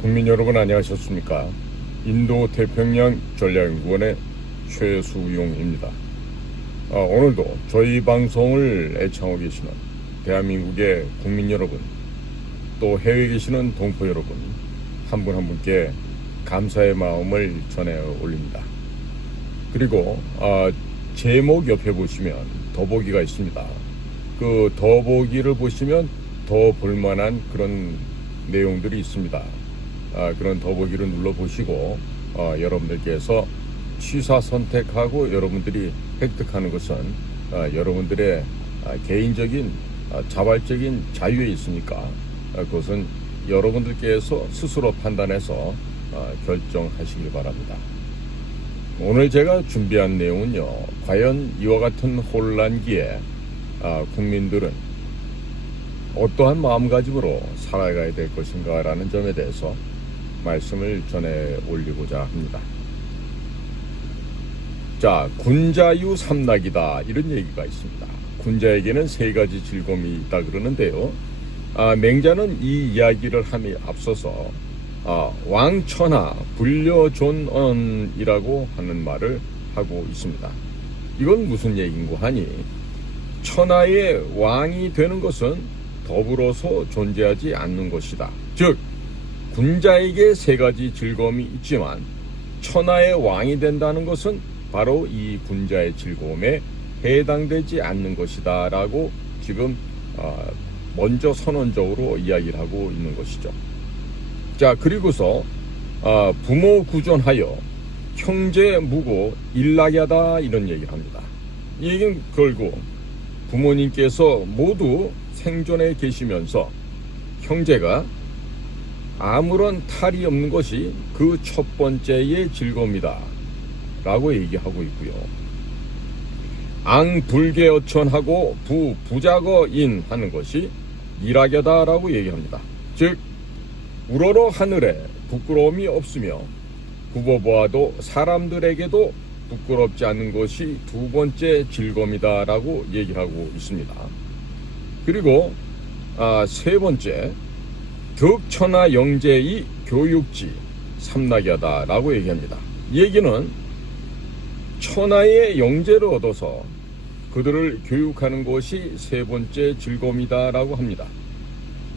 국민 여러분 안녕하셨습니까? 인도 태평양 전략연구원의 최수용입니다. 오늘도 저희 방송을 애청하고 계시는 대한민국의 국민 여러분, 또 해외에 계시는 동포 여러분, 한 분 한 분께 감사의 마음을 전해 올립니다. 그리고 제목 옆에 보시면 더보기가 있습니다. 그 더보기를 보시면 더 볼만한 그런 내용들이 있습니다. 그런 더보기를 눌러보시고 여러분들께서 취사 선택하고 여러분들이 획득하는 것은 여러분들의 개인적인 자발적인 자유에 있으니까 그것은 여러분들께서 스스로 판단해서 결정하시길 바랍니다. 오늘 제가 준비한 내용은요, 과연 이와 같은 혼란기에 국민들은 어떠한 마음가짐으로 살아가야 될 것인가 라는 점에 대해서 말씀을 전해 올리고자 합니다. 자, 군자유 삼락이다, 이런 얘기가 있습니다. 군자에게는 세 가지 즐거움이 있다 그러는데요, 맹자는 이 이야기를 함에 앞서서 왕천하 불려존언이라고 하는 말을 하고 있습니다. 이건 무슨 얘기인고 하니, 천하의 왕이 되는 것은 더불어서 존재하지 않는 것이다. 즉, 군자에게 세 가지 즐거움이 있지만 천하의 왕이 된다는 것은 바로 이 군자의 즐거움에 해당되지 않는 것이다 라고 지금 먼저 선언적으로 이야기를 하고 있는 것이죠. 자, 그리고서 부모 구존하여 형제 무고 일락야다, 이런 얘기를 합니다. 이 얘기는 결국 부모님께서 모두 생존해 계시면서 형제가 아무런 탈이 없는 것이 그 첫 번째의 즐거움이다 라고 얘기하고 있고요. 앙불개어천하고 부부작어인 하는 것이 일학야다 라고 얘기합니다. 즉, 우러러 하늘에 부끄러움이 없으며 굽어보아도 사람들에게도 부끄럽지 않는 것이 두 번째 즐거움이다 라고 얘기하고 있습니다. 그리고 세 번째, 덕천하 영재의 교육지 삼락야다 라고 얘기합니다. 이 얘기는 천하의 영재를 얻어서 그들을 교육하는 것이 세 번째 즐거움이다 라고 합니다.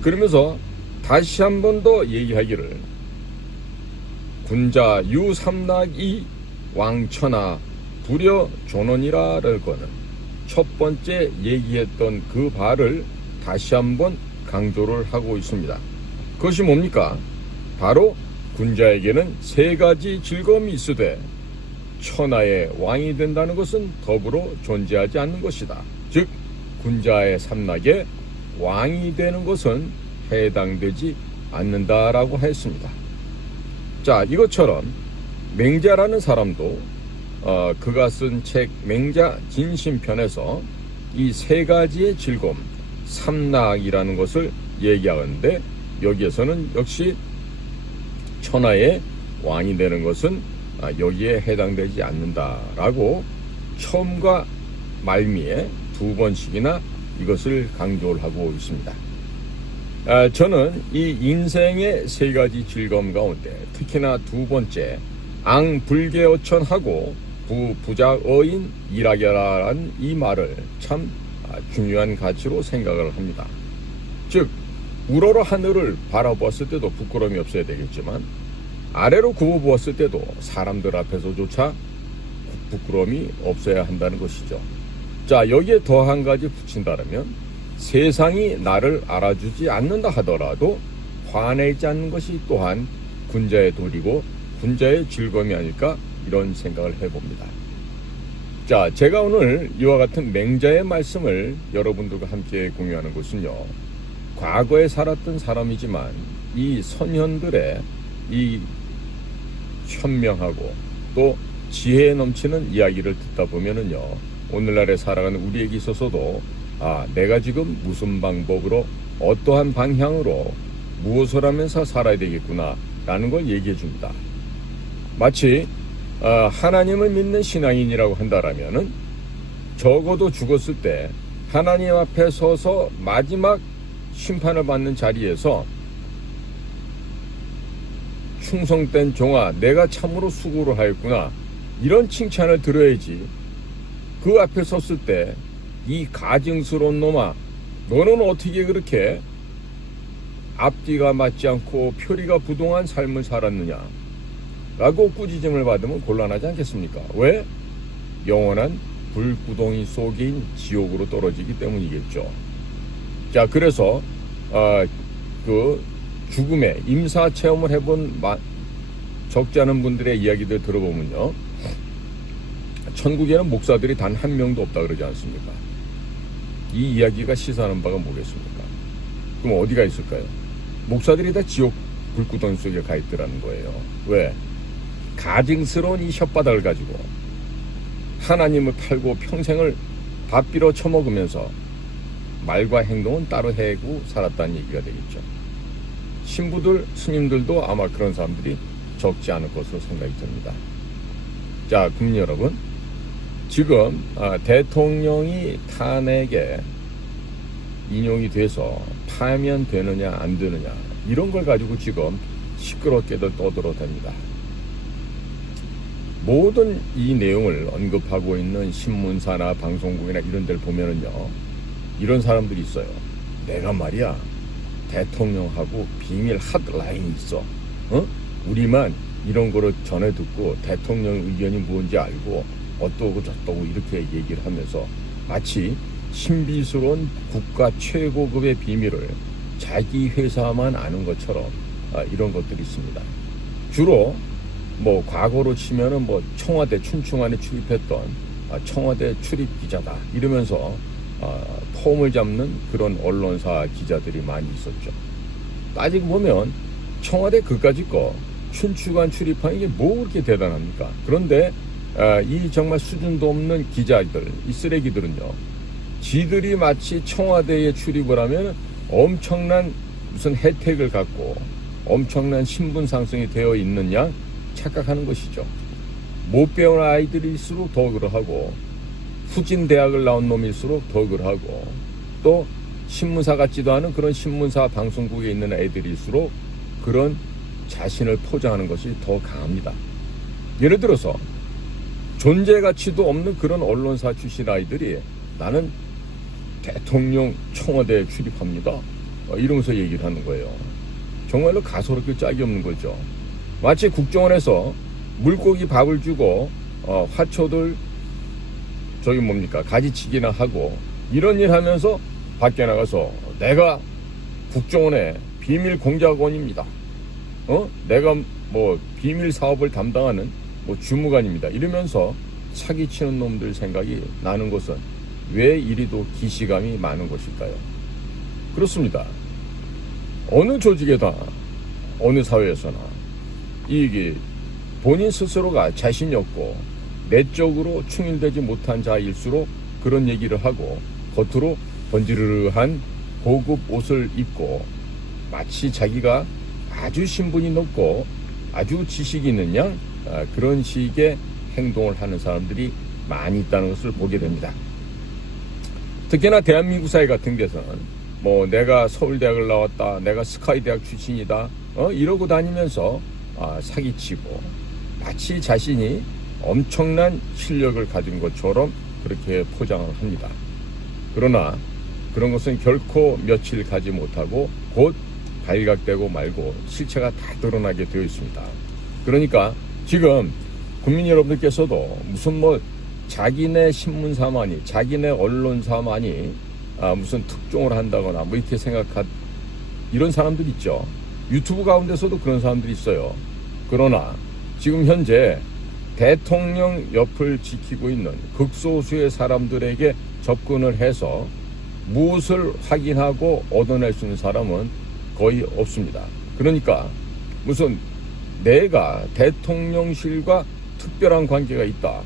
그러면서 다시 한 번 더 얘기하기를, 군자 유삼락이 왕천하 불여존언이라는 거는 첫 번째 얘기했던 그 바를 다시 한번 강조를 하고 있습니다. 그것이 뭡니까? 바로 군자에게는 세 가지 즐거움이 있으되 천하의 왕이 된다는 것은 더불어 존재하지 않는 것이다. 즉, 군자의 삼락에 왕이 되는 것은 해당되지 않는다라고 했습니다. 자, 이것처럼 맹자라는 사람도 그가 쓴 책 맹자 진심편에서 이 세 가지의 즐거움, 삼락이라는 것을 얘기하는데, 여기에서는 역시 천하의 왕이 되는 것은 여기에 해당되지 않는다라고 처음과 말미에 두 번씩이나 이것을 강조를 하고 있습니다. 저는 이 인생의 세 가지 즐거움 가운데 특히나 두 번째, 앙불개어천하고 부부작어인 일학야라는 이 말을 참 중요한 가치로 생각을 합니다. 즉, 우러러 하늘을 바라보았을 때도 부끄러움이 없어야 되겠지만 아래로 굽어보았을 때도 사람들 앞에서조차 부끄러움이 없어야 한다는 것이죠. 자, 여기에 더 한 가지 붙인다면, 세상이 나를 알아주지 않는다 하더라도 화내지 않는 것이 또한 군자의 도리고 군자의 즐거움이 아닐까, 이런 생각을 해봅니다. 자, 제가 오늘 이와 같은 맹자의 말씀을 여러분들과 함께 공유하는 것은요, 과거에 살았던 사람이지만 이 선현들의 이 현명하고 또 지혜 넘치는 이야기를 듣다 보면은요, 오늘날에 살아가는 우리에게 있어서도 내가 지금 무슨 방법으로 어떠한 방향으로 무엇을 하면서 살아야 되겠구나 라는 걸 얘기해 줍니다. 마치 하나님을 믿는 신앙인이라고 한다라면은 적어도 죽었을 때 하나님 앞에 서서 마지막 심판을 받는 자리에서 충성된 종아, 내가 참으로 수고를 하였구나. 이런 칭찬을 들어야지. 그 앞에 섰을 때 이 가증스러운 놈아, 너는 어떻게 그렇게 앞뒤가 맞지 않고 표리가 부동한 삶을 살았느냐 라고 꾸짖음을 받으면 곤란하지 않겠습니까? 왜? 영원한 불구덩이 속인 지옥으로 떨어지기 때문이겠죠. 자, 그래서 그 죽음의 임사 체험을 해본 적지 않은 분들의 이야기들 들어보면요, 천국에는 목사들이 단 한 명도 없다 그러지 않습니까? 이 이야기가 시사하는 바가 뭐겠습니까? 그럼 어디가 있을까요? 목사들이 다 지옥 불구덩이 속에 가 있더라는 거예요. 왜? 가증스러운 이 혓바닥을 가지고 하나님을 팔고 평생을 밥비로 처먹으면서 말과 행동은 따로 해고 살았다는 얘기가 되겠죠. 신부들, 스님들도 아마 그런 사람들이 적지 않을 것으로 생각이 듭니다. 자, 국민 여러분, 지금 대통령이 탄핵에 인용이 돼서 파면되느냐 안 되느냐 이런 걸 가지고 지금 시끄럽게들 떠들어댑니다. 모든 이 내용을 언급하고 있는 신문사나 방송국이나 이런 데를 보면은요, 이런 사람들이 있어요. 내가 말이야 대통령하고 비밀 핫라인이 있어. 우리만 이런 거를 전해 듣고 대통령 의견이 뭔지 알고 어떠고 저떠고 이렇게 얘기를 하면서 마치 신비스러운 국가 최고급의 비밀을 자기 회사만 아는 것처럼 이런 것들이 있습니다. 주로 뭐 과거로 치면은 뭐 청와대 춘추관에 출입했던 청와대 출입 기자다 이러면서 폼을 잡는 그런 언론사 기자들이 많이 있었죠. 따지고 보면 청와대 그까짓 거 춘추관 출입하는 게 뭐 그렇게 대단합니까? 그런데 이 정말 수준도 없는 기자들, 이 쓰레기들은요, 지들이 마치 청와대에 출입을 하면 엄청난 무슨 혜택을 갖고 엄청난 신분 상승이 되어 있느냐 착각하는 것이죠. 못 배운 아이들일수록 더 그러하고 후진 대학을 나온 놈일수록 더 그러하고 또 신문사 같지도 않은 그런 신문사 방송국에 있는 애들일수록 그런 자신을 포장하는 것이 더 강합니다. 예를 들어서 존재 가치도 없는 그런 언론사 출신 아이들이 나는 대통령 청와대에 출입합니다 이러면서 얘기를 하는 거예요. 정말로 가소롭게 짝이 없는 거죠. 마치 국정원에서 물고기 밥을 주고 화초들 저기 뭡니까 가지치기나 하고 이런 일 하면서 밖에 나가서 내가 국정원의 비밀 공작원입니다. 내가 뭐 비밀 사업을 담당하는 뭐 주무관입니다. 이러면서 사기치는 놈들 생각이 나는 것은 왜 이리도 기시감이 많은 것일까요? 그렇습니다. 어느 조직에다 어느 사회에서나 이게 본인 스스로가 자신이 없고 내적으로 충실되지 못한 자일수록 그런 얘기를 하고 겉으로 번지르르한 고급 옷을 입고 마치 자기가 아주 신분이 높고 아주 지식이 있는 양 그런 식의 행동을 하는 사람들이 많이 있다는 것을 보게 됩니다. 특히나 대한민국 사회 같은 데서는 뭐 내가 서울대학을 나왔다, 내가 스카이대학 출신이다 이러고 다니면서 사기치고 마치 자신이 엄청난 실력을 가진 것처럼 그렇게 포장을 합니다. 그러나 그런 것은 결코 며칠 가지 못하고 곧 발각되고 말고 실체가 다 드러나게 되어 있습니다. 그러니까 지금 국민 여러분들께서도 무슨 뭐 자기네 신문사만이 자기네 언론사만이 무슨 특종을 한다거나 뭐 이렇게 생각한 이런 사람들 있죠. 유튜브 가운데서도 그런 사람들이 있어요. 그러나 지금 현재 대통령 옆을 지키고 있는 극소수의 사람들에게 접근을 해서 무엇을 확인하고 얻어낼 수 있는 사람은 거의 없습니다. 그러니까 무슨 내가 대통령실과 특별한 관계가 있다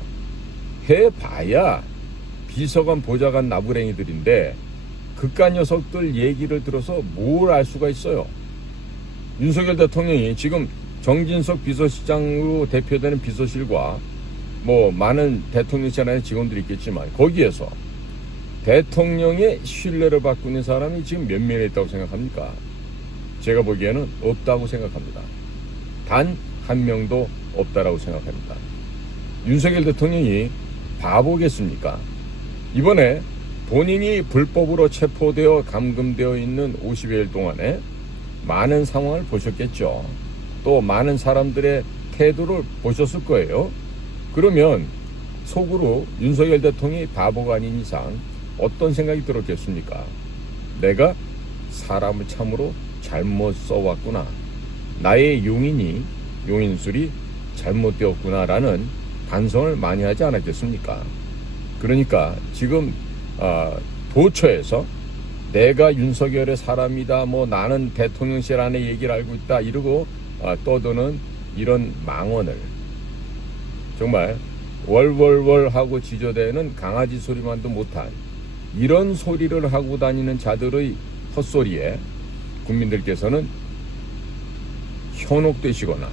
해봐야 비서관 보좌관 나부랭이들인데 그깟 녀석들 얘기를 들어서 뭘 알 수가 있어요. 윤석열 대통령이 지금 정진석 비서실장으로 대표되는 비서실과 뭐 많은 대통령실 안에 직원들이 있겠지만 거기에서 대통령의 신뢰를 받고 있는 사람이 지금 몇 명이 있다고 생각합니까? 제가 보기에는 없다고 생각합니다. 단 한 명도 없다라고 생각합니다. 윤석열 대통령이 바보겠습니까? 이번에 본인이 불법으로 체포되어 감금되어 있는 50여일 동안에 많은 상황을 보셨겠죠. 또 많은 사람들의 태도를 보셨을 거예요. 그러면 속으로 윤석열 대통령이 바보가 아닌 이상 어떤 생각이 들었겠습니까? 내가 사람을 참으로 잘못 써왔구나. 나의 용인술이 잘못되었구나라는 반성을 많이 하지 않았겠습니까? 그러니까 지금 도처에서 내가 윤석열의 사람이다, 뭐 나는 대통령실 안에 얘기를 알고 있다 이러고 떠드는 이런 망언을, 정말 월월월 하고 지저대는 강아지 소리만도 못한 이런 소리를 하고 다니는 자들의 헛소리에 국민들께서는 현혹되시거나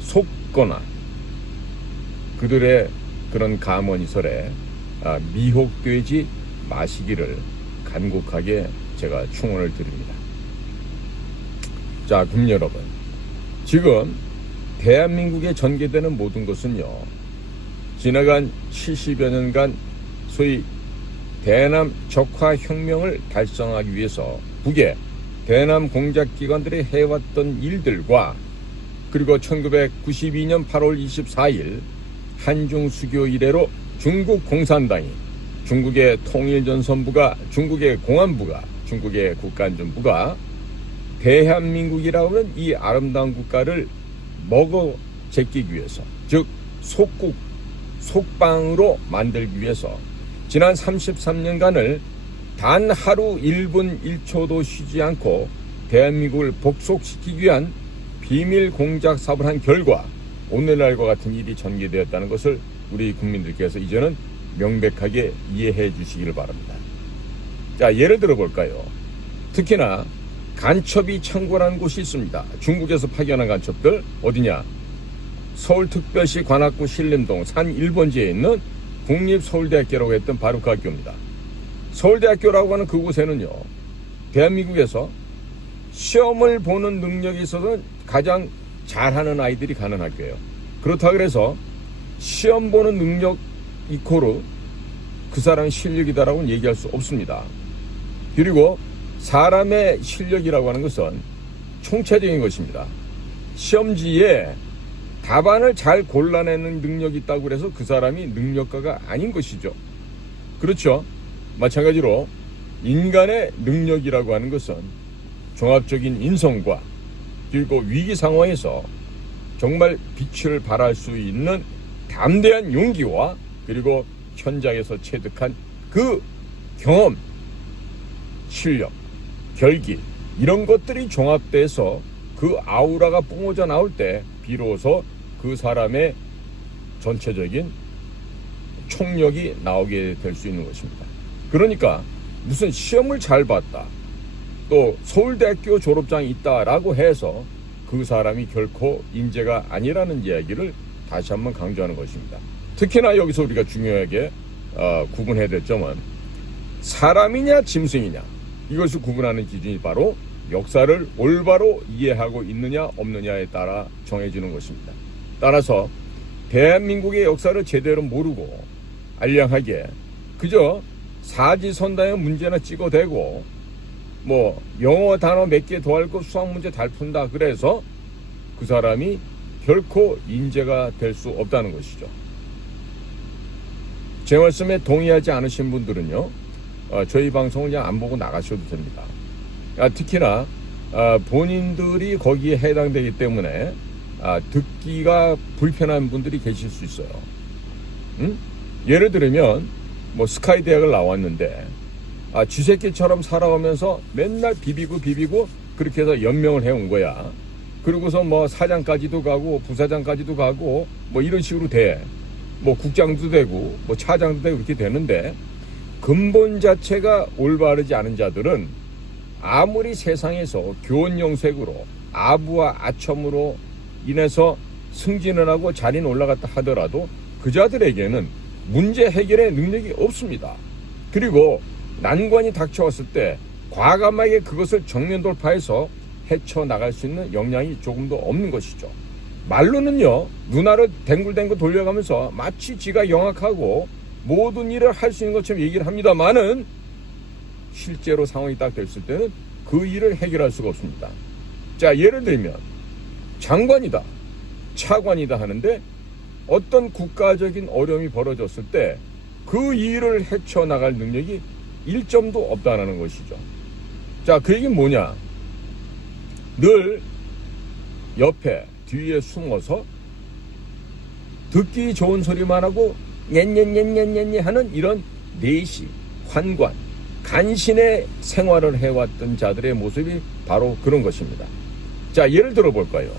속거나 그들의 그런 감언이설에 미혹되지 마시기를 간곡하게 제가 충원을 드립니다. 자, 국민 여러분, 지금 대한민국에 전개되는 모든 것은요, 지나간 70여 년간 소위 대남 적화혁명을 달성하기 위해서 북의 대남 공작기관들이 해왔던 일들과, 그리고 1992년 8월 24일 한중 수교 이래로 중국 공산당이, 중국의 통일전선부가, 중국의 공안부가, 중국의 국가안전부가 대한민국이라고 하는 이 아름다운 국가를 먹어 제끼기 위해서, 즉 속국, 속방으로 만들기 위해서 지난 33년간을 단 하루 1분 1초도 쉬지 않고 대한민국을 복속시키기 위한 비밀 공작 사업을 한 결과 오늘날과 같은 일이 전개되었다는 것을 우리 국민들께서 이제는 명백하게 이해해 주시기를 바랍니다. 자, 예를 들어 볼까요? 특히나 간첩이 창고라는 곳이 있습니다. 중국에서 파견한 간첩들 어디냐? 서울특별시 관악구 신림동 산 1번지에 있는 국립서울대학교라고 했던 바로 그 학교입니다. 서울대학교라고 하는 그곳에는요, 대한민국에서 시험을 보는 능력이 있어서 가장 잘하는 아이들이 가는 학교예요. 그렇다고 해서 시험 보는 능력 이코르 그 사람의 실력이다라고는 얘기할 수 없습니다. 그리고 사람의 실력이라고 하는 것은 총체적인 것입니다. 시험지에 답안을 잘 골라내는 능력이 있다고 해서 그 사람이 능력가가 아닌 것이죠. 그렇죠? 마찬가지로 인간의 능력이라고 하는 것은 종합적인 인성과, 그리고 위기 상황에서 정말 빛을 발할 수 있는 담대한 용기와, 그리고 현장에서 체득한 그 경험, 실력, 결기, 이런 것들이 종합돼서 그 아우라가 뿜어져 나올 때 비로소 그 사람의 전체적인 총력이 나오게 될 수 있는 것입니다. 그러니까 무슨 시험을 잘 봤다, 또 서울대학교 졸업장이 있다라고 해서 그 사람이 결코 인재가 아니라는 이야기를 다시 한번 강조하는 것입니다. 특히나 여기서 우리가 중요하게 구분해야 될 점은 사람이냐 짐승이냐, 이것을 구분하는 기준이 바로 역사를 올바로 이해하고 있느냐 없느냐에 따라 정해지는 것입니다. 따라서 대한민국의 역사를 제대로 모르고 알량하게 그저 사지선다의 문제나 찍어대고, 뭐 영어 단어 몇 개 더 알고 수학 문제 잘 푼다 그래서 그 사람이 결코 인재가 될 수 없다는 것이죠. 제 말씀에 동의하지 않으신 분들은요, 저희 방송을 그냥 안 보고 나가셔도 됩니다. 특히나 본인들이 거기에 해당되기 때문에 듣기가 불편한 분들이 계실 수 있어요. 예를 들면 뭐 스카이 대학을 나왔는데 쥐새끼처럼 살아오면서 맨날 비비고 그렇게 해서 연명을 해온 거야. 그러고서 뭐 사장까지도 가고 부사장까지도 가고 뭐 이런 식으로 돼. 뭐 국장도 되고 뭐 차장도 되고 이렇게 되는데, 근본 자체가 올바르지 않은 자들은 아무리 세상에서 교원영색으로 아부와 아첨으로 인해서 승진을 하고 자리는 올라갔다 하더라도 그 자들에게는 문제 해결의 능력이 없습니다. 그리고 난관이 닥쳐왔을 때 과감하게 그것을 정면 돌파해서 헤쳐나갈 수 있는 역량이 조금도 없는 것이죠. 말로는요, 누나를 댕굴댕굴 돌려가면서 마치 지가 영악하고 모든 일을 할 수 있는 것처럼 얘기를 합니다만은 실제로 상황이 딱 됐을 때는 그 일을 해결할 수가 없습니다. 자, 예를 들면 장관이다, 차관이다 하는데 어떤 국가적인 어려움이 벌어졌을 때 그 일을 헤쳐나갈 능력이 1점도 없다는 것이죠. 자, 그 얘기는 뭐냐? 늘 옆에 뒤에 숨어서 듣기 좋은 소리만 하고 녜녜녜녜녜 하는 이런 내시, 환관, 간신의 생활을 해왔던 자들의 모습이 바로 그런 것입니다. 자, 예를 들어볼까요?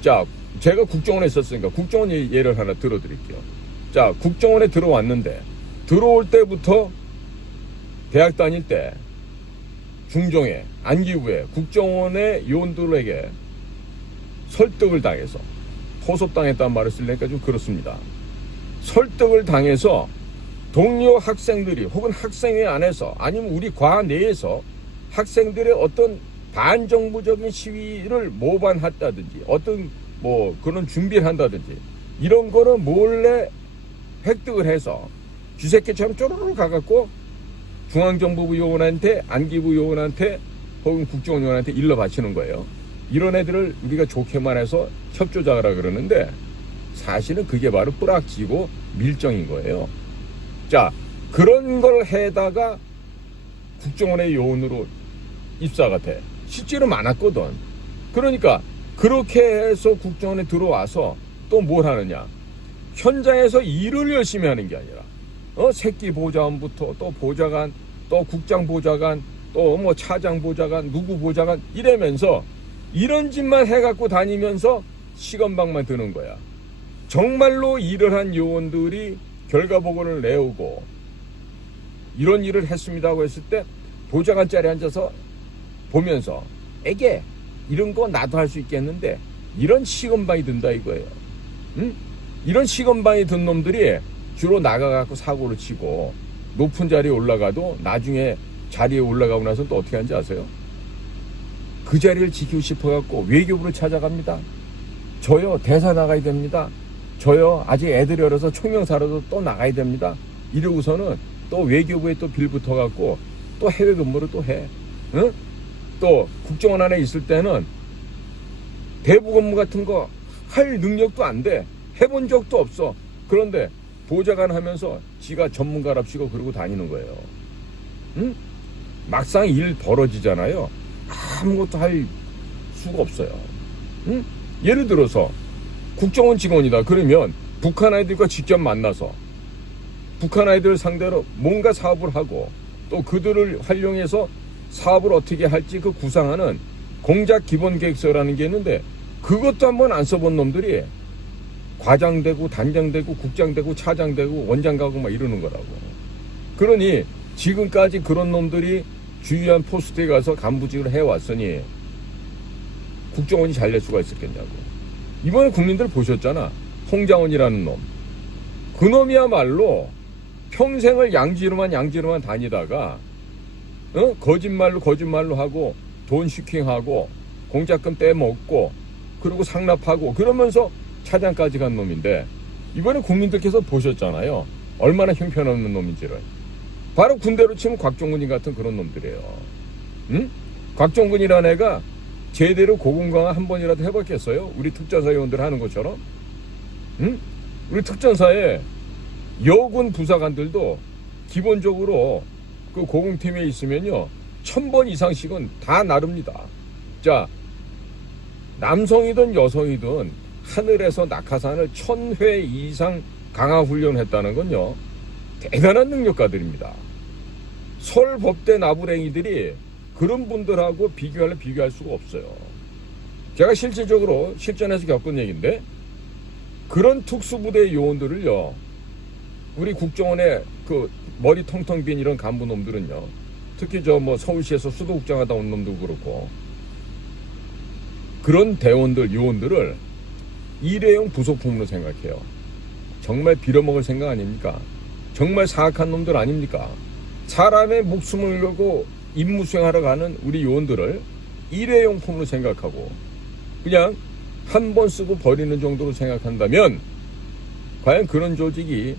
자, 제가 국정원에 있었으니까 국정원 예를 하나 들어드릴게요. 자, 국정원에 들어왔는데 들어올 때부터 대학 다닐 때 중종에 안기부에 국정원의 요원들에게 설득을 당해서 포섭당했다는 말을 쓰려니까 좀 그렇습니다. 설득을 당해서 동료 학생들이 혹은 학생회 안에서 아니면 우리 과 내에서 학생들의 어떤 반정부적인 시위를 모반했다든지 어떤 뭐 그런 준비를 한다든지 이런 거를 몰래 획득을 해서 쥐새끼처럼 쪼르르 가갖고 중앙정보부 요원한테 안기부 요원한테 혹은 국정원 요원한테 일러 바치는 거예요. 이런 애들을 우리가 좋게 말해서 협조자라 그러는데 사실은 그게 바로 뿌락지고 밀정인 거예요. 자, 그런 걸 해다가 국정원의 요원으로 입사가 돼. 실제로 많았거든. 그러니까 그렇게 해서 국정원에 들어와서 또 뭘 하느냐? 현장에서 일을 열심히 하는 게 아니라 새끼 보좌관부터 또 보좌관 또 국장 보좌관 또 뭐 차장 보좌관 누구 보좌관 이러면서 이런 짓만 해갖고 다니면서 시건방만 드는 거야. 정말로 일을 한 요원들이 결과 보고를 내오고 이런 일을 했습니다 하고 했을 때 보좌관 자리에 앉아서 보면서 에게 이런 거 나도 할 수 있겠는데 이런 시건방이 든다 이거예요. 응? 이런 시건방이 든 놈들이 주로 나가갖고 사고를 치고 높은 자리에 올라가도 나중에 자리에 올라가고 나서 또 어떻게 하는지 아세요? 그 자리를 지키고 싶어갖고 외교부를 찾아갑니다. 저요 대사 나가야 됩니다. 저요 아직 애들이 어려서 총명사라도 또 나가야 됩니다. 이러고서는 또 외교부에 또 빌 붙어갖고 또 해외 근무를 또 해. 응? 또 국정원 안에 있을 때는 대북 업무 같은 거 할 능력도 안 돼. 해본 적도 없어. 그런데 보좌관 하면서 지가 전문가랍시고 그러고 다니는 거예요. 응? 막상 일 벌어지잖아요. 아무것도 할 수가 없어요. 응? 예를 들어서 국정원 직원이다. 그러면 북한 아이들과 직접 만나서 북한 아이들 상대로 뭔가 사업을 하고 또 그들을 활용해서 사업을 어떻게 할지 그 구상하는 공작 기본 계획서라는 게 있는데 그것도 한번 안 써본 놈들이 과장되고 단장되고 국장되고 차장되고 원장 가고 막 이러는 거라고. 그러니 지금까지 그런 놈들이 주요한 포스트에 가서 간부직을 해왔으니 국정원이 잘 낼 수가 있었겠냐고. 이번에 국민들 보셨잖아. 홍장원이라는 놈. 그 놈이야말로 평생을 양지로만 다니다가 거짓말로 하고 돈 슈킹하고 공작금 떼먹고 그리고 상납하고 그러면서 차장까지 간 놈인데 이번에 국민들께서 보셨잖아요. 얼마나 형편없는 놈인지를. 바로 군대로 치면 곽종근이 같은 그런 놈들이에요. 응? 곽종근이라는 애가 제대로 고군강화 한 번이라도 해봤겠어요? 우리 특전사 요원들 하는 것처럼. 응? 우리 특전사에 여군 부사관들도 기본적으로 그 고공팀에 있으면요 1000번 이상씩은 다 나릅니다. 자, 남성이든 여성이든 하늘에서 낙하산을 1000회 이상 강화훈련했다는 건요 대단한 능력가들입니다. 서울법대 나부랭이들이 그런 분들하고 비교할 수가 없어요. 제가 실질적으로 실전에서 겪은 얘기인데 그런 특수부대 요원들을요 우리 국정원에 그 머리 텅텅 빈 이런 간부 놈들은요 특히 저 뭐 서울시에서 수도국장 하다 온 놈도 그렇고 그런 대원들 요원들을 일회용 부속품으로 생각해요. 정말 빌어먹을 생각 아닙니까? 정말 사악한 놈들 아닙니까? 사람의 목숨을 걸고 임무 수행하러 가는 우리 요원들을 일회용품으로 생각하고 그냥 한 번 쓰고 버리는 정도로 생각한다면 과연 그런 조직이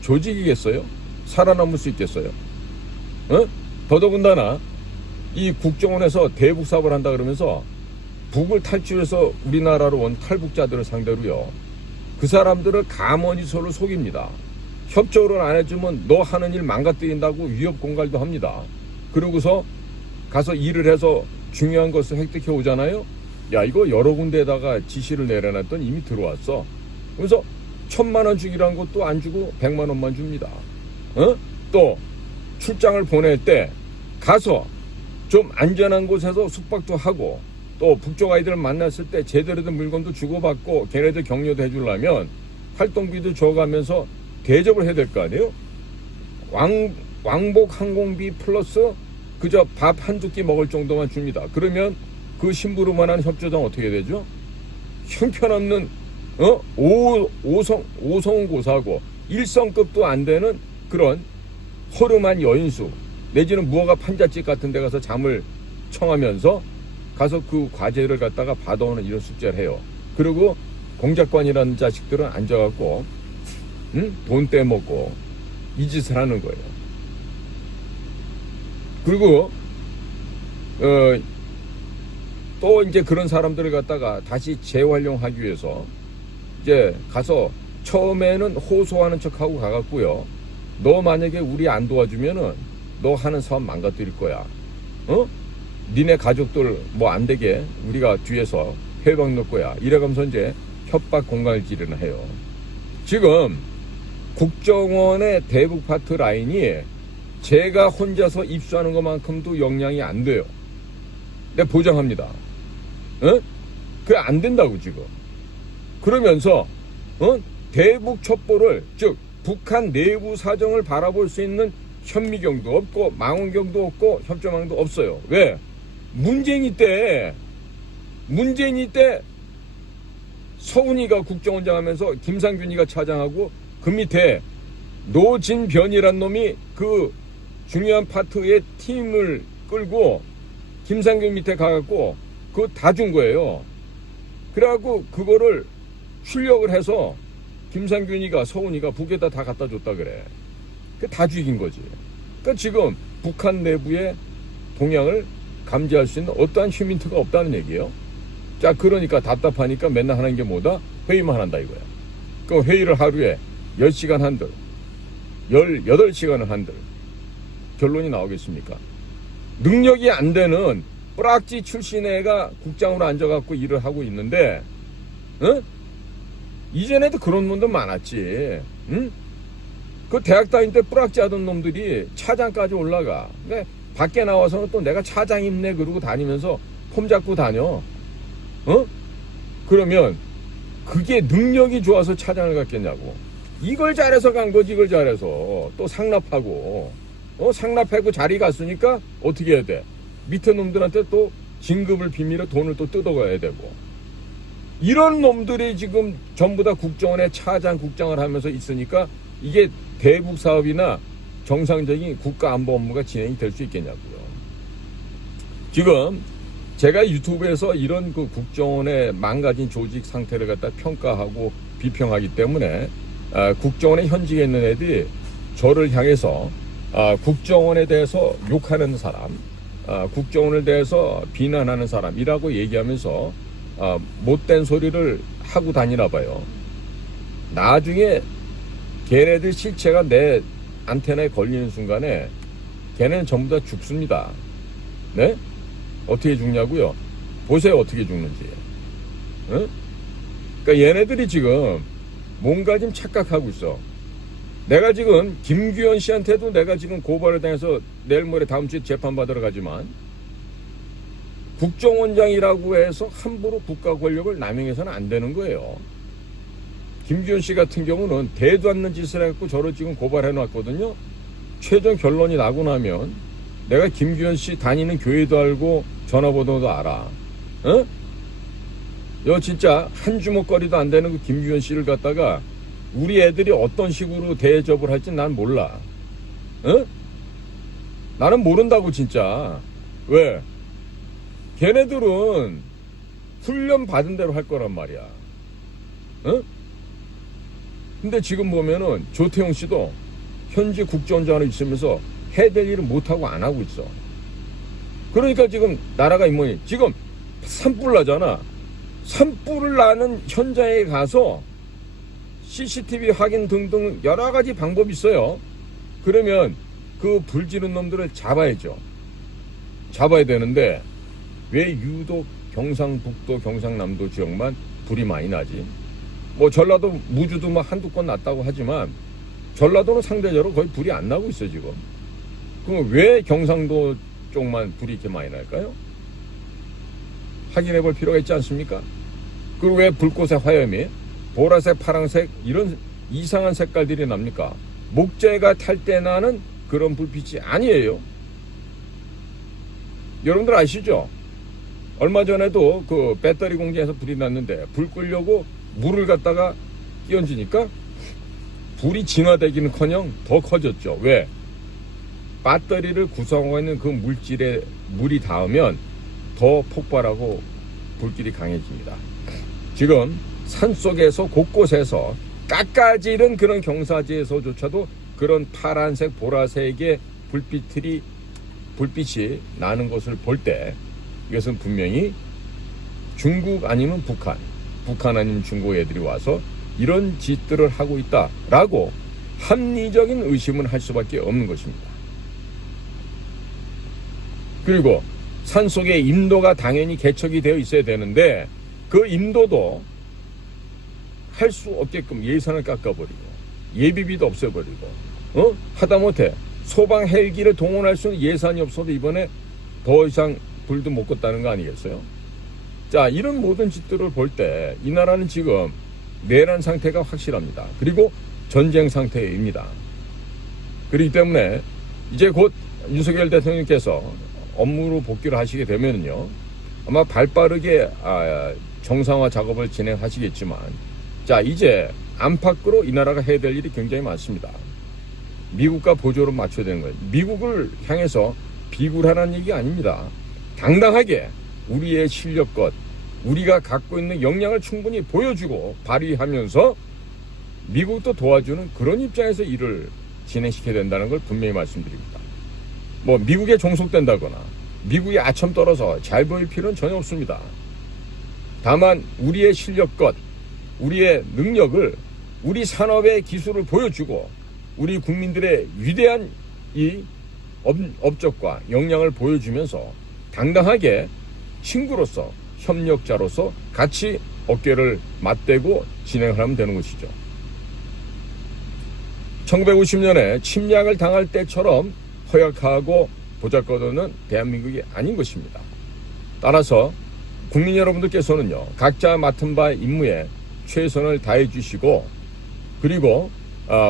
조직이겠어요? 살아남을 수 있겠어요? 더더군다나 이 국정원에서 대북 사업을 한다 그러면서 북을 탈출해서 우리나라로 온 탈북자들을 상대로요, 그 사람들을 가머니서로 속입니다. 협조를 안 해주면 너 하는 일 망가뜨린다고 위협 공갈도 합니다. 그러고서 가서 일을 해서 중요한 것을 획득해 오잖아요. 야, 이거 여러 군데에다가 지시를 내려놨더니 이미 들어왔어. 그래서 1,000만 원 주기란 것도 안 주고 100만 원만 줍니다. 또 출장을 보낼 때 가서 좀 안전한 곳에서 숙박도 하고, 또 북쪽 아이들을 만났을 때 제대로 된 물건도 주고받고 걔네들 격려도 해주려면 활동비도 줘가면서 대접을 해야 될 거 아니에요? 왕복 항공비 플러스 그저 밥 한두 끼 먹을 정도만 줍니다. 그러면 그 심부름만한 협조장 어떻게 되죠? 형편없는 5성 고사하고 1성급도 안 되는 그런 허름한 여인수 내지는 무허가 판잣집 같은 데 가서 잠을 청하면서 가서 그 과제를 갖다가 받아오는 이런 숙제를 해요. 그리고 공작관이라는 자식들은 앉아갖고 돈 떼먹고 이 짓을 하는 거예요. 그리고 또 이제 그런 사람들을 갖다가 다시 재활용하기 위해서 이제 가서 처음에는 호소하는 척하고 가갖고요, 너 만약에 우리 안 도와주면은 너 하는 사업 망가뜨릴 거야. 니네 가족들 뭐 안 되게 우리가 뒤에서 회방 넣을 거야. 이래가면서 이제 협박 공갈질을 해요. 지금 국정원의 대북 파트 라인이 제가 혼자서 입수하는 것만큼도 역량이 안 돼요. 내가 보장합니다. 그게 안 된다고 지금. 그러면서 대북 첩보를, 즉 북한 내부 사정을 바라볼 수 있는 현미경도 없고 망원경도 없고 협조망도 없어요. 왜? 문재인이 때 서훈이가 국정원장 하면서 김상균이가 차장하고 그 밑에 노진변이란 놈이 그 중요한 파트의 팀을 끌고 김상균 밑에 가갖고 그거 다 준 거예요. 그래갖고 그거를 출력을 해서 김상균이가 서훈이가 북에다 다 갖다 줬다 그래. 그 다 죽인 거지. 그러니까 지금 북한 내부의 동향을 감지할 수 있는 어떠한 휴민트가 없다는 얘기예요. 자, 그러니까 답답하니까 맨날 하는 게 뭐다? 회의만 한다 이거야. 그 회의를 하루에 10시간 한들 18시간을 한들 결론이 나오겠습니까? 능력이 안 되는 뿌락지 출신 애가 국장으로 앉아갖고 일을 하고 있는데, 이전에도 그런 놈들 많았지. 그 대학 다닐 때 뿌락지 하던 놈들이 차장까지 올라가. 그러니까 밖에 나와서는 또 내가 차장 입네 그러고 다니면서 폼 잡고 다녀. 그러면 그게 능력이 좋아서 차장을 갔겠냐고. 이걸 잘해서 간 거지. 이걸 잘해서 또 상납하고 상납하고 자리 갔으니까 어떻게 해야 돼? 밑에 놈들한테 또 진급을 비밀로 돈을 또 뜯어가야 되고. 이런 놈들이 지금 전부 다 국정원의 차장 국장을 하면서 있으니까 이게 대북 사업이나 정상적인 국가 안보 업무가 진행이 될 수 있겠냐고요. 지금 제가 유튜브에서 이런 그 국정원의 망가진 조직 상태를 갖다 평가하고 비평하기 때문에 국정원에 현직에 있는 애들이 저를 향해서 국정원에 대해서 욕하는 사람, 국정원에 대해서 비난하는 사람이라고 얘기하면서 못된 소리를 하고 다니나 봐요. 나중에 걔네들 실체가 내 안테나에 걸리는 순간에 걔네는 전부 다 죽습니다. 네? 어떻게 죽냐고요? 보세요, 어떻게 죽는지. 그러니까 얘네들이 지금 뭔가 좀 착각하고 있어. 내가 지금 김규현 씨한테도 내가 지금 고발을 당해서 내일 모레 다음 주에 재판받으러 가지만 국정원장이라고 해서 함부로 국가 권력을 남용해서는 안 되는 거예요. 김규현 씨 같은 경우는 대도 않는 짓을 해갖고 저를 지금 고발해 놨거든요. 최종 결론이 나고 나면 내가 김규현 씨 다니는 교회도 알고 전화번호도 알아. 여 진짜 한 주먹거리도 안 되는 그 김규현 씨를 갖다가 우리 애들이 어떤 식으로 대접을 할지 난 몰라. 나는 모른다고 진짜. 왜? 걔네들은 훈련 받은 대로 할 거란 말이야. 어? 근데 지금 보면은 조태용 씨도 현재 국정원장으로 있으면서 해야 될 일을 못하고 안 하고 있어. 그러니까 지금 나라가 이모니 지금 산불 나잖아. 산불을 나는 현장에 가서 CCTV 확인 등등 여러 가지 방법이 있어요. 그러면 그 불 지른 놈들을 잡아야죠. 잡아야 되는데 왜 유독 경상북도, 경상남도 지역만 불이 많이 나지? 뭐 전라도, 무주도 막 한두 건 났다고 하지만 전라도는 상대적으로 거의 불이 안 나고 있어 지금. 그럼 왜 경상도 쪽만 불이 이렇게 많이 날까요? 확인해 볼 필요가 있지 않습니까? 그리고 왜 불꽃의 화염이 보라색, 파란색 이런 이상한 색깔들이 납니까? 목재가 탈 때 나는 그런 불빛이 아니에요. 여러분들 아시죠? 얼마 전에도 그 배터리 공장에서 불이 났는데 불 끄려고 물을 갖다가 끼얹으니까 불이 진화되기는커녕 더 커졌죠. 왜? 배터리를 구성하고 있는 그 물질에 물이 닿으면 더 폭발하고 불길이 강해집니다. 지금 산속에서 곳곳에서 깎아지른 그런 경사지에서조차도 그런 파란색, 보라색의 불빛이 나는 것을 볼 때 이것은 분명히 중국 아니면 북한 아니면 중국 애들이 와서 이런 짓들을 하고 있다라고 합리적인 의심을 할 수밖에 없는 것입니다. 그리고 산속에 임도가 당연히 개척이 되어 있어야 되는데 그 임도도 할 수 없게끔 예산을 깎아버리고 예비비도 없애버리고 하다못해 소방 헬기를 동원할 수 있는 예산이 없어도 이번에 더 이상 불도 못 껐다는 거 아니겠어요? 자, 이런 모든 짓들을 볼 때 이 나라는 지금 내란 상태가 확실합니다. 그리고 전쟁 상태입니다. 그렇기 때문에 이제 곧 윤석열 대통령께서 업무로 복귀를 하시게 되면요 아마 발빠르게 정상화 작업을 진행하시겠지만 자, 이제 안팎으로 이 나라가 해야 될 일이 굉장히 많습니다. 미국과 보조를 맞춰야 되는 거예요. 미국을 향해서 비굴하는 얘기 아닙니다. 당당하게 우리의 실력껏 우리가 갖고 있는 역량을 충분히 보여주고 발휘하면서 미국도 도와주는 그런 입장에서 일을 진행시켜야 된다는 걸 분명히 말씀드립니다. 뭐 미국에 종속된다거나 미국이 아첨 떨어서 잘 보일 필요는 전혀 없습니다. 다만 우리의 실력껏 우리의 능력을 우리 산업의 기술을 보여주고 우리 국민들의 위대한 이 업적과 역량을 보여주면서 당당하게 친구로서 협력자로서 같이 어깨를 맞대고 진행을 하면 되는 것이죠. 1950년에 침략을 당할 때처럼 허약하고 보잘것없는 대한민국이 아닌 것입니다. 따라서 국민 여러분들께서는요 각자 맡은 바 임무에 최선을 다해 주시고 그리고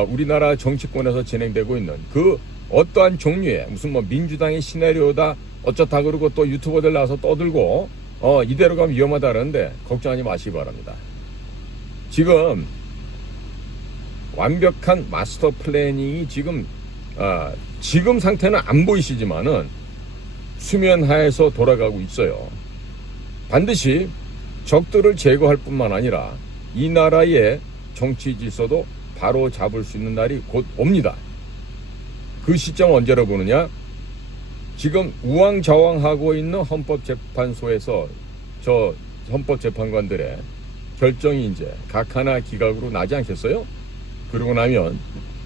우리나라 정치권에서 진행되고 있는 그 어떠한 종류의 무슨 뭐 민주당의 시나리오다 어쩌다 그러고 또 유튜버들 나와서 떠들고 이대로 가면 위험하다 그러는데 걱정하지 마시기 바랍니다. 지금 완벽한 마스터 플래닝이 지금 상태는 안 보이시지만은 수면 하에서 돌아가고 있어요. 반드시 적들을 제거할 뿐만 아니라 이 나라의 정치 질서도 바로 잡을 수 있는 날이 곧 옵니다. 그 시점 언제로 보느냐? 지금 우왕좌왕하고 있는 헌법재판소에서 저 헌법재판관들의 결정이 이제 각 하나 기각으로 나지 않겠어요? 그러고 나면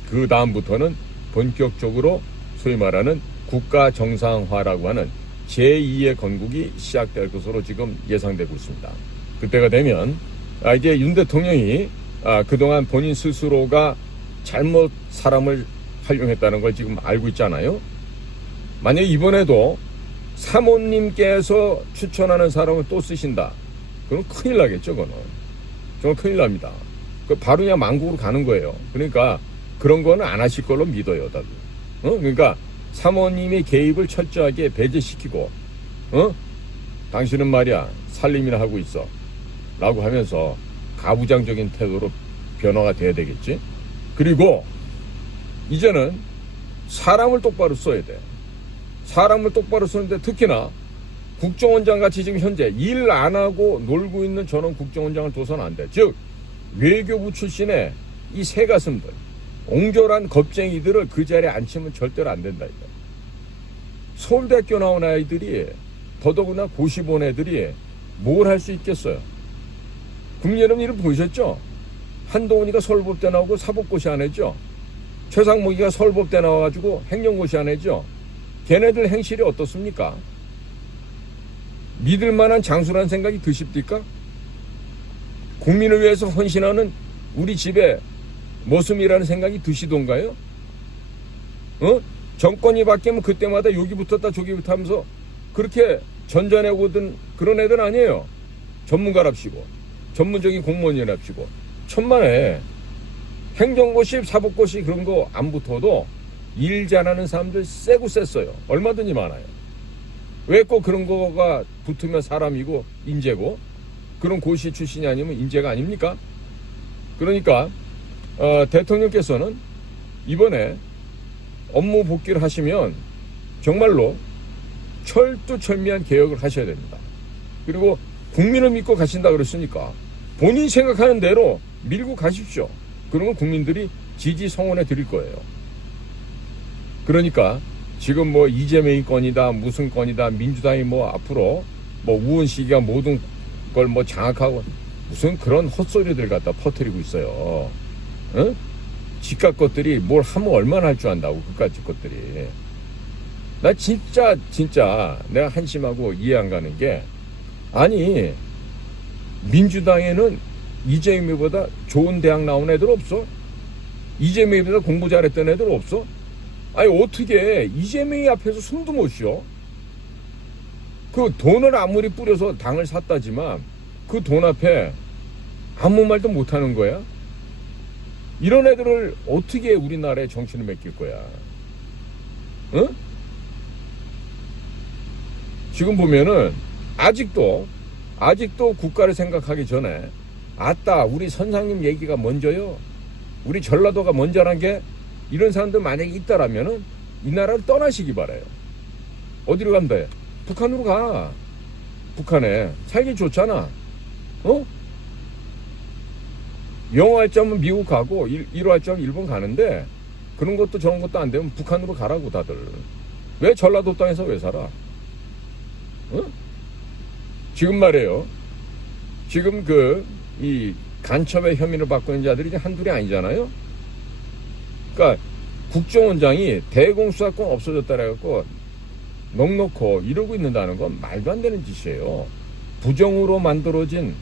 그 다음부터는 본격적으로 소위 말하는 국가 정상화라고 하는 제2의 건국이 시작될 것으로 지금 예상되고 있습니다. 그때가 되면 이제 윤 대통령이 그동안 본인 스스로가 잘못 사람을 활용했다는 걸 지금 알고 있잖아요. 만약 이번에도 사모님께서 추천하는 사람을 또 쓰신다. 그럼 큰일 나겠죠, 그거는. 정말 큰일 납니다. 바로 그냥 망국으로 가는 거예요. 그러니까 그런 거는 안 하실 걸로 믿어요, 다들. 그러니까 사모님의 개입을 철저하게 배제시키고, 당신은 말이야, 살림이나 하고 있어. 라고 하면서 가부장적인 태도로 변화가 돼야 되겠지. 그리고 이제는 사람을 똑바로 써야 돼. 사람을 똑바로 쓰는데 특히나 국정원장 같이 지금 현재 일 안 하고 놀고 있는 저런 국정원장을 둬서는 안 돼. 즉 외교부 출신의 이 새가슴들, 옹졸한 겁쟁이들을 그 자리에 앉히면 절대로 안 된다. 이거. 서울대학교 나온 아이들이, 더더구나 고시 본 애들이 뭘 할 수 있겠어요? 국민 여러분 이름 보셨죠? 한동훈이가 서울법대 나오고 사법고시 안 했죠? 최상목이가 서울법대 나와가지고 행정고시 안 했죠? 걔네들 행실이 어떻습니까? 믿을 만한 장수란 생각이 드십니까? 국민을 위해서 헌신하는 우리 집의 모습이라는 생각이 드시던가요? 정권이 바뀌면 그때마다 여기 붙었다 저기 붙었다 하면서 그렇게 전전해오던 그런 애들 아니에요. 전문가랍시고 전문적인 공무원이랍시고 천만에 행정고시 사법고시 그런 거 안 붙어도 일 잘하는 사람들 세고 셌어요. 얼마든지 많아요. 왜 꼭 그런 거가 붙으면 사람이고 인재고 그런 고시 출신이 아니면 인재가 아닙니까? 그러니까 대통령께서는 이번에 업무 복귀를 하시면 정말로 철두철미한 개혁을 하셔야 됩니다. 그리고 국민을 믿고 가신다 그랬으니까 본인이 생각하는 대로 밀고 가십시오. 그러면 국민들이 지지 성원해 드릴 거예요. 그러니까 지금 뭐 이재명이 건이다 무슨 건이다 민주당이 뭐 앞으로 뭐 우원식이가 모든 걸 뭐 장악하고 무슨 그런 헛소리들 갖다 퍼뜨리고 있어요. 응? 지각 것들이 뭘 하면 얼마나 할 줄 안다고 그까짓 것들이. 나 진짜 내가 한심하고 이해 안 가는 게 아니 민주당에는 이재명보다 좋은 대학 나온 애들 없어? 이재명보다 공부 잘했던 애들 없어? 아니 어떻게 이재명이 앞에서 숨도 못 쉬어? 그 돈을 아무리 뿌려서 당을 샀다지만 그 돈 앞에 아무 말도 못하는 거야? 이런 애들을 어떻게 우리나라에 정치를 맡길 거야? 응? 지금 보면은 아직도 국가를 생각하기 전에 아따 우리 선상님 얘기가 먼저요. 우리 전라도가 먼저란 게 이런 사람들 만약에 있다라면은 이 나라를 떠나시기 바라요. 어디로 가면 돼? 북한으로 가. 북한에 살기 좋잖아. 영어 할 점은 미국 가고 일어 할 점은 일본 가는데 그런 것도 저런 것도 안 되면 북한으로 가라고 다들. 왜 전라도 땅에서 왜 살아? 지금 말이에요. 지금 이 간첩의 혐의를 받고 있는 자들이 한둘이 아니잖아요. 그러니까 국정원장이 대공수사권 없어졌다 그래갖고 넉넉히 이러고 있는다는 건 말도 안 되는 짓이에요. 부정으로 만들어진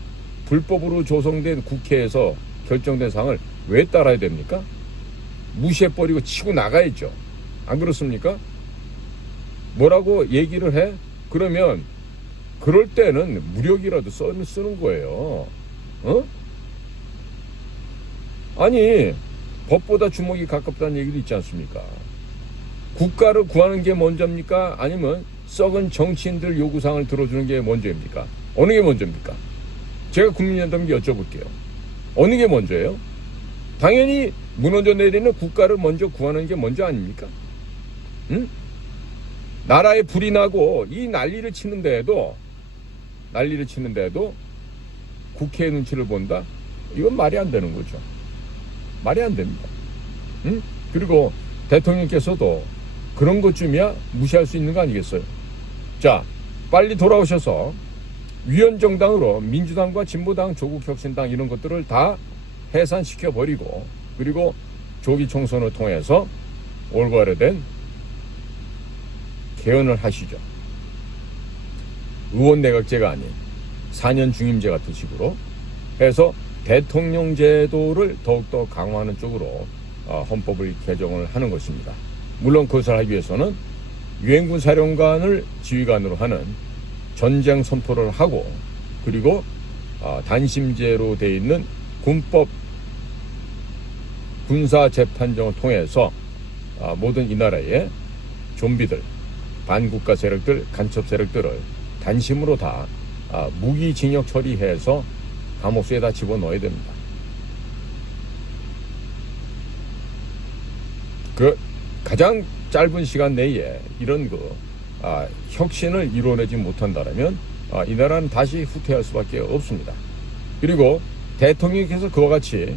불법으로 조성된 국회에서 결정된 사항을 왜 따라야 됩니까? 무시해버리고 치고 나가야죠. 안 그렇습니까? 뭐라고 얘기를 해? 그러면 그럴 때는 무력이라도 쓰는 거예요. 아니 법보다 주먹이 가깝다는 얘기도 있지 않습니까? 국가를 구하는 게 먼저입니까? 아니면 썩은 정치인들 요구사항을 들어주는 게 먼저입니까? 어느 게 먼저입니까? 제가 국민연답게 여쭤볼게요. 어느 게 먼저예요? 당연히 무너져 내리는 국가를 먼저 구하는 게 먼저 아닙니까? 응? 나라에 불이 나고 이 난리를 치는데도 국회의 눈치를 본다? 이건 말이 안 되는 거죠. 말이 안 됩니다. 응? 그리고 대통령께서도 그런 것쯤이야 무시할 수 있는 거 아니겠어요? 자, 빨리 돌아오셔서 위원정당으로 민주당과 진보당, 조국혁신당 이런 것들을 다 해산시켜버리고 그리고 조기 총선을 통해서 올바르된 개헌을 하시죠. 의원내각제가 아닌 4년 중임제 같은 식으로 해서 대통령 제도를 더욱더 강화하는 쪽으로 헌법을 개정을 하는 것입니다. 물론 그것을 하기 위해서는 유엔군 사령관을 지휘관으로 하는 전쟁 선포를 하고 그리고 단심제로 되어 있는 군법 군사재판정을 통해서 모든 이 나라의 좀비들, 반국가 세력들, 간첩 세력들을 단심으로 다 무기징역 처리해서 감옥수에 다 집어넣어야 됩니다. 그 가장 짧은 시간 내에 이런 혁신을 이뤄내지 못한다면 이 나라는 다시 후퇴할 수밖에 없습니다. 그리고 대통령께서 그와 같이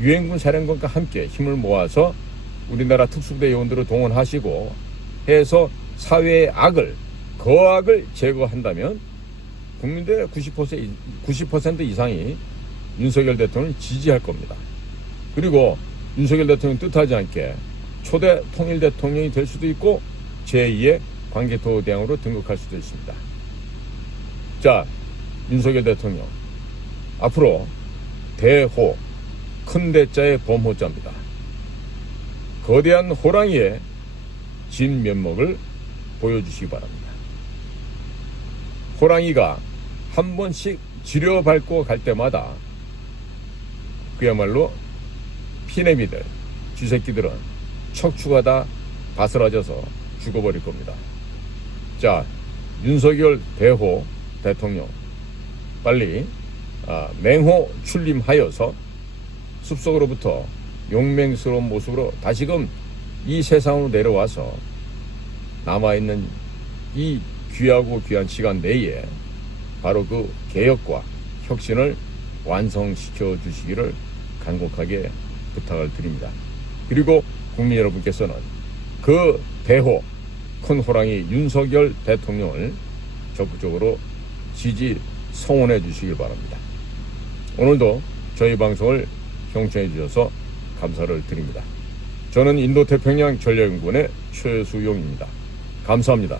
유엔군 사령관과 함께 힘을 모아서 우리나라 특수부대 요원들을 동원하시고 해서 사회의 거악을 제거한다면 국민들의 90% 이상이 윤석열 대통령을 지지할 겁니다. 그리고 윤석열 대통령 뜻하지 않게 초대 통일 대통령이 될 수도 있고 제2의 광개토대왕으로 등극할 수도 있습니다. 자, 윤석열 대통령 앞으로 대호, 큰 대자의 범호자입니다. 거대한 호랑이의 진면목을 보여주시기 바랍니다. 호랑이가 한 번씩 지려밟고 갈 때마다 그야말로 피내미들, 쥐새끼들은 척추가 다 바스라져서 죽어버릴 겁니다. 자, 윤석열 대호 대통령 빨리 맹호 출림하여서 숲속으로부터 용맹스러운 모습으로 다시금 이 세상으로 내려와서 남아있는 이 귀하고 귀한 시간 내에 바로 그 개혁과 혁신을 완성시켜 주시기를 간곡하게 부탁을 드립니다. 그리고 국민 여러분께서는 그 대호, 큰 호랑이 윤석열 대통령을 적극적으로 지지 성원해 주시길 바랍니다. 오늘도 저희 방송을 경청해 주셔서 감사를 드립니다. 저는 인도태평양 전략연구원의 최수용입니다. 감사합니다.